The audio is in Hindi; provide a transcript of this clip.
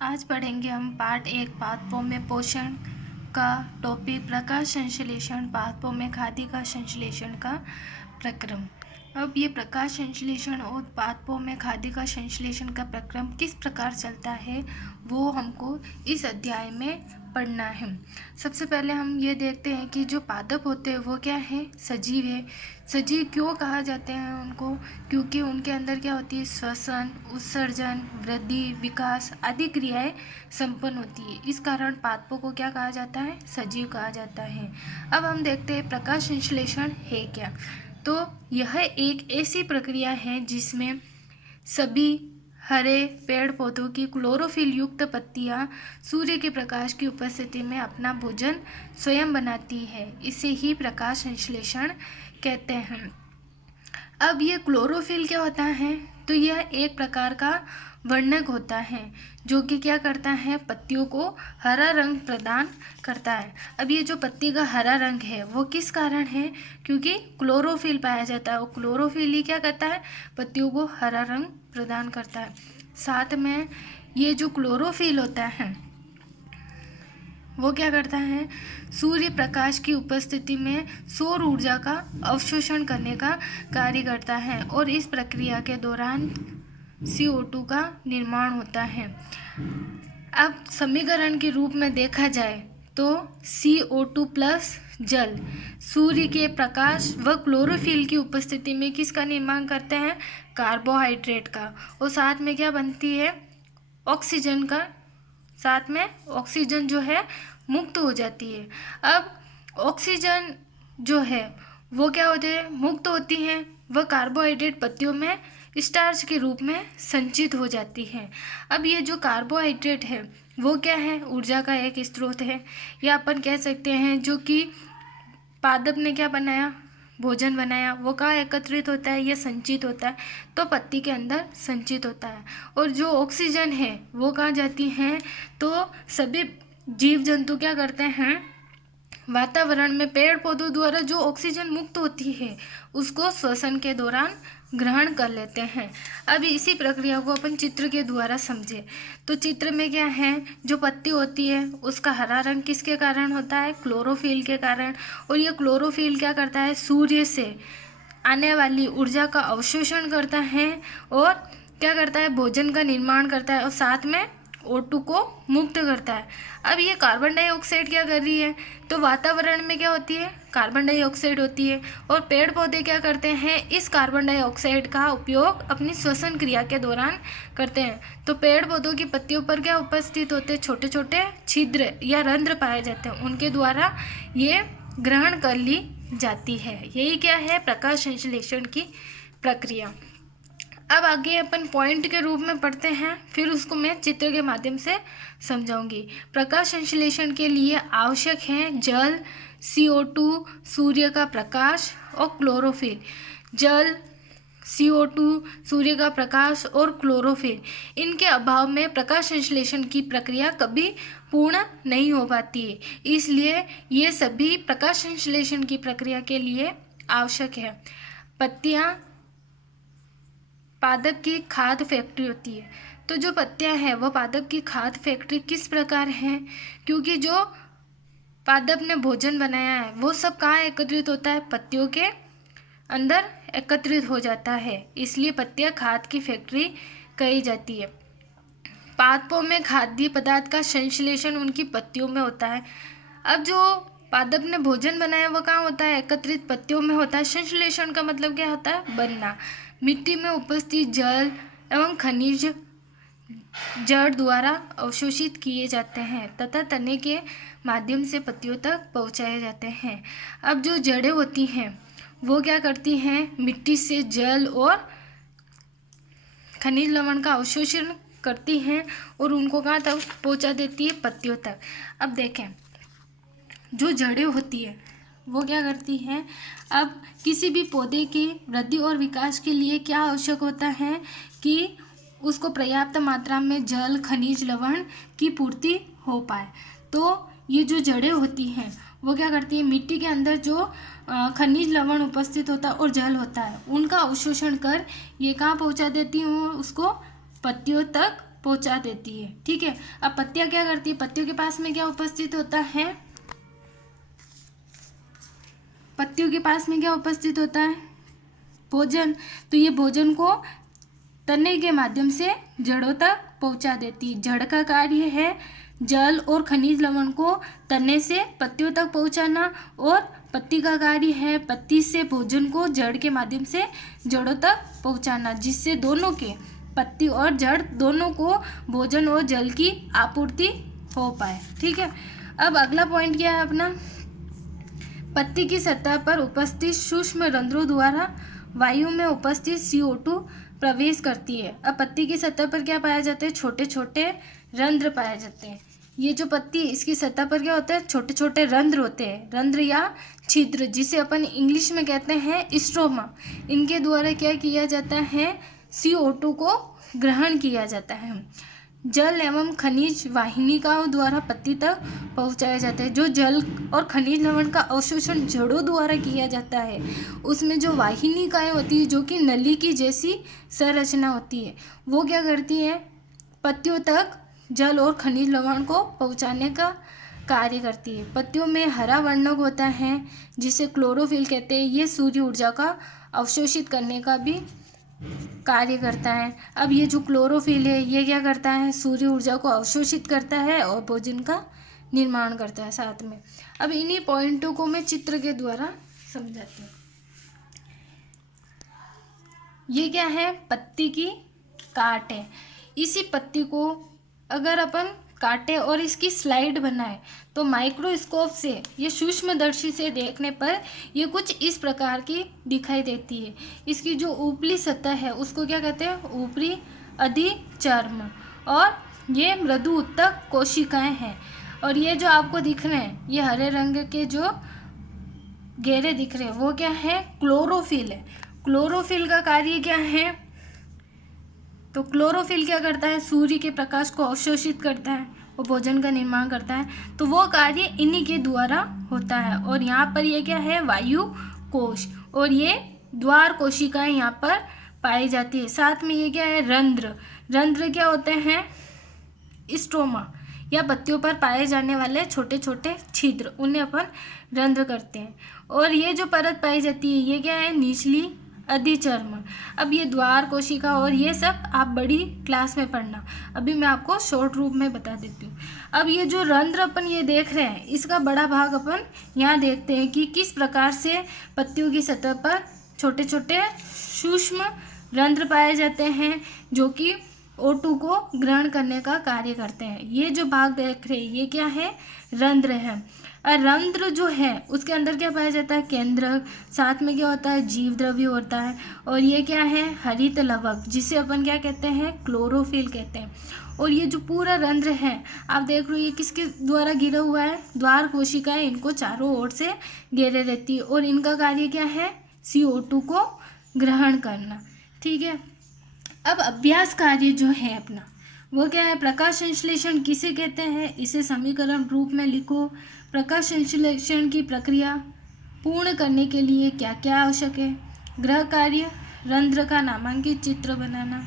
आज पढ़ेंगे हम पार्ट 1 पादपों में पोषण का टॉपिक प्रकाश संश्लेषण पादपों में खाद्य का संश्लेषण का प्रक्रम। अब ये प्रकाश संश्लेषण और पादपों में खाद्य का संश्लेषण का प्रक्रम किस प्रकार चलता है वो हमको इस अध्याय में पढ़ना है। सबसे पहले हम ये देखते हैं कि जो पादप होते हैं वो क्या है, सजीव है। सजीव क्यों कहा जाते हैं उनको, क्योंकि उनके अंदर क्या होती है, श्वसन, उत्सर्जन, वृद्धि, विकास आदि क्रियाएं संपन्न होती है। इस कारण पादपों को क्या कहा जाता है, सजीव कहा जाता है। अब हम देखते हैं प्रकाश संश्लेषण है क्या। तो यह एक ऐसी प्रक्रिया है जिसमें सभी हरे पेड़ पौधों की क्लोरोफिल युक्त पत्तियां सूर्य के प्रकाश की उपस्थिति में अपना भोजन स्वयं बनाती है। इसे ही प्रकाश संश्लेषण कहते हैं। अब ये क्लोरोफिल क्या होता है, तो यह एक प्रकार का वर्णक होता है जो कि क्या करता है, पत्तियों को हरा रंग प्रदान करता है। अब ये जो पत्ती का हरा रंग है वो किस कारण है, क्योंकि क्लोरोफिल पाया जाता है और क्लोरोफिल ही क्या करता है, पत्तियों को हरा रंग प्रदान करता है। साथ में ये जो क्लोरोफिल होता है वो क्या करता है, सूर्य प्रकाश की उपस्थिति में सौर ऊर्जा का अवशोषण करने का कार्य करता है और इस प्रक्रिया के दौरान CO2 का निर्माण होता है। अब समीकरण के रूप में देखा जाए तो CO2 प्लस जल सूर्य के प्रकाश व क्लोरोफिल की उपस्थिति में किसका निर्माण करते हैं, कार्बोहाइड्रेट का, और साथ में क्या बनती है, ऑक्सीजन का। साथ में ऑक्सीजन जो है मुक्त हो जाती है। अब ऑक्सीजन जो है वो क्या होते हैं, मुक्त होती हैं, वह कार्बोहाइड्रेट पत्तियों में स्टार्च के रूप में संचित हो जाती है। अब ये जो कार्बोहाइड्रेट है वो क्या है, ऊर्जा का एक स्रोत है, या अपन कह सकते हैं जो कि पादप ने क्या बनाया, भोजन बनाया, वो कहाँ एकत्रित होता है, ये संचित होता है, तो पत्ती के अंदर संचित होता है। और जो ऑक्सीजन है वो कहाँ जाती है, तो सभी जीव जंतु क्या करते हैं, वातावरण में पेड़ पौधों द्वारा जो ऑक्सीजन मुक्त होती है उसको श्वसन के दौरान ग्रहण कर लेते हैं। अब इसी प्रक्रिया को अपन चित्र के द्वारा समझे तो चित्र में क्या है, जो पत्ती होती है उसका हरा रंग किसके कारण होता है, क्लोरोफिल के कारण। और ये क्लोरोफिल क्या करता है, सूर्य से आने वाली ऊर्जा का अवशोषण करता है और क्या करता है, भोजन का निर्माण करता है और साथ में O2 को मुक्त करता है। अब ये कार्बन डाइऑक्साइड क्या कर रही है, तो वातावरण में क्या होती है, कार्बन डाइऑक्साइड होती है, और पेड़ पौधे क्या करते हैं, इस कार्बन डाइऑक्साइड का उपयोग अपनी श्वसन क्रिया के दौरान करते हैं। तो पेड़ पौधों की पत्तियों पर क्या उपस्थित होते हैं, छोटे छोटे छिद्र या रंध्र पाए जाते हैं, उनके द्वारा ये ग्रहण कर ली जाती है। यही क्या है, प्रकाश संश्लेषण की प्रक्रिया। अब आगे अपन पॉइंट के रूप में पढ़ते हैं, फिर उसको मैं चित्र के माध्यम से समझाऊंगी। प्रकाश संश्लेषण के लिए आवश्यक हैं जल, CO2, सूर्य का प्रकाश और क्लोरोफिल। जल, CO2, सूर्य का प्रकाश और क्लोरोफिल, इनके अभाव में प्रकाश संश्लेषण की प्रक्रिया कभी पूर्ण नहीं हो पाती है। इसलिए ये सभी प्रकाश संश्लेषण की प्रक्रिया के लिए आवश्यक है। पत्तियाँ पादप की खाद्य फैक्ट्री होती है। तो जो पत्तियां हैं वह पादप की खाद्य फैक्ट्री किस प्रकार है, क्योंकि जो पादप ने भोजन बनाया है वो सब कहाँ एकत्रित होता है, पत्तियों के अंदर एकत्रित हो जाता है, इसलिए पत्तियां खाद्य की फैक्ट्री कही जाती है। पादपों में खाद्य पदार्थ का संश्लेषण उनकी पत्तियों में होता है। अब जो पादप ने भोजन बनाया वो कहाँ होता है, एकत्रित पत्तियों में होता है। संश्लेषण का मतलब क्या होता है, बनना। मिट्टी में उपस्थित जल एवं खनिज जड़ द्वारा अवशोषित किए जाते हैं तथा तने के माध्यम से पत्तियों तक पहुंचाए जाते हैं। अब जो जड़ें होती हैं वो क्या करती हैं, मिट्टी से जल और खनिज लवण का अवशोषण करती हैं और उनको कहाँ तक पहुंचा देती है, पत्तियों तक। अब देखें, जो जड़ें होती है वो क्या करती हैं, अब किसी भी पौधे की वृद्धि और विकास के लिए क्या आवश्यक होता है कि उसको पर्याप्त मात्रा में जल, खनिज लवण की पूर्ति हो पाए। तो ये जो जड़ें होती हैं वो क्या करती है, मिट्टी के अंदर जो खनिज लवण उपस्थित होता है और जल होता है उनका अवशोषण कर ये कहाँ पहुँचा देती हूँ, उसको पत्तियों तक पहुंचा देती है। ठीक है, अब पत्तियां क्या करती है, पत्तियों के पास में क्या उपस्थित होता है, पत्तियों के पास में क्या उपस्थित होता है, भोजन। तो ये भोजन को तने के माध्यम से जड़ों तक पहुंचा देती है। जड़ का कार्य है जल और खनिज लवण को तने से पत्तियों तक पहुंचाना, और पत्ती का कार्य है पत्ती से भोजन को जड़ के माध्यम से जड़ों तक पहुंचाना, जिससे दोनों के, पत्ती और जड़ दोनों को भोजन और जल की आपूर्ति हो पाए। ठीक है, अब अगला पॉइंट क्या है अपना, पत्ती की सतह पर उपस्थित सूक्ष्म रंध्रों द्वारा वायु में उपस्थित CO2 प्रवेश करती है। अब पत्ती की सतह पर क्या पाया जाता है, छोटे छोटे रंध्र पाए जाते हैं। ये जो पत्ती, इसकी सतह पर क्या होता है, छोटे छोटे रंध्र होते हैं, रंध्र या छिद्र, जिसे अपन इंग्लिश में कहते हैं स्ट्रोमा। इनके द्वारा क्या किया जाता है, CO2 को ग्रहण किया जाता है। जल एवं खनिज वाहिनिकाओं द्वारा पत्ती तक पहुंचाया जाता है। जो जल और खनिज लवण का अवशोषण जड़ों द्वारा किया जाता है, उसमें जो वाहिनिकाएं होती है, जो कि नली की जैसी संरचना होती है, वो क्या करती है, पत्तियों तक जल और खनिज लवण को पहुंचाने का कार्य करती है। पत्तियों में हरा वर्णक होता है जिसे क्लोरोफिल कहते हैं। ये सूर्य ऊर्जा का अवशोषित करने का भी कार्य करता है। अब ये जो क्लोरोफिल है, ये क्या करता है, सूर्य ऊर्जा को अवशोषित करता है और भोजन का निर्माण करता है साथ में। अब इन्हीं पॉइंटों को मैं चित्र के द्वारा समझाती हूँ। ये क्या है, पत्ती की काट है। इसी पत्ती को अगर अपन काटे और इसकी स्लाइड बनाए तो माइक्रोस्कोप से, ये सूक्ष्मदर्शी से देखने पर ये कुछ इस प्रकार की दिखाई देती है। इसकी जो ऊपरी सतह है उसको क्या कहते हैं, ऊपरी अधिचर्म, और ये मृदु उत्तक कोशिकाएं हैं। और ये जो आपको दिख रहे हैं, ये हरे रंग के जो घेरे दिख रहे हैं, वो क्या है, क्लोरोफिल है। क्लोरोफिल का कार्य क्या है, तो क्लोरोफिल क्या करता है, सूर्य के प्रकाश को अवशोषित करता है और भोजन का निर्माण करता है। तो वो कार्य इन्हीं के द्वारा होता है। और यहाँ पर ये क्या है, वायु कोश, और ये द्वार कोशिकाएं यहाँ पर पाई जाती है। साथ में ये क्या है, रंध्र। रंध्र क्या होते हैं, स्ट्रोमा, या पत्तियों पर पाए जाने वाले छोटे छोटे छिद्र, उन्हें अपन रंध्र करते हैं। और ये जो परत पाई जाती है, ये क्या है, निचली अधिचर्म। अब ये द्वार कोशिका और ये सब आप बड़ी क्लास में पढ़ना, अभी मैं आपको शॉर्ट रूप में बता देती हूँ। अब ये जो रंध्र अपन ये देख रहे हैं, इसका बड़ा भाग अपन यहाँ देखते हैं कि किस प्रकार से पत्तियों की सतह पर छोटे छोटे सूक्ष्म रंध्र पाए जाते हैं, जो कि O2 को ग्रहण करने का कार्य करते हैं। ये जो भाग देख रहे हैं, ये क्या है, रंध्र है। और रंध्र जो है उसके अंदर क्या पाया जाता है, केंद्रक, साथ में क्या होता है, जीव द्रव्य होता है। और ये क्या है, हरित लवक, जिसे अपन क्या कहते हैं, क्लोरोफिल कहते हैं। और ये जो पूरा रंध्र है आप देख रहे हो, ये किसके द्वारा घिरा हुआ है, द्वार कोशिकाएं इनको चारों ओर से घेरे रहती है। और इनका कार्य क्या है, CO2 को ग्रहण करना। ठीक है, अब अभ्यास कार्य जो है अपना, वो क्या है, प्रकाश संश्लेषण किसे कहते हैं, इसे समीकरण रूप में लिखो। प्रकाश संश्लेषण की प्रक्रिया पूर्ण करने के लिए क्या क्या आवश्यक है, गृह कार्य, रंध्र का नामांकित चित्र बनाना।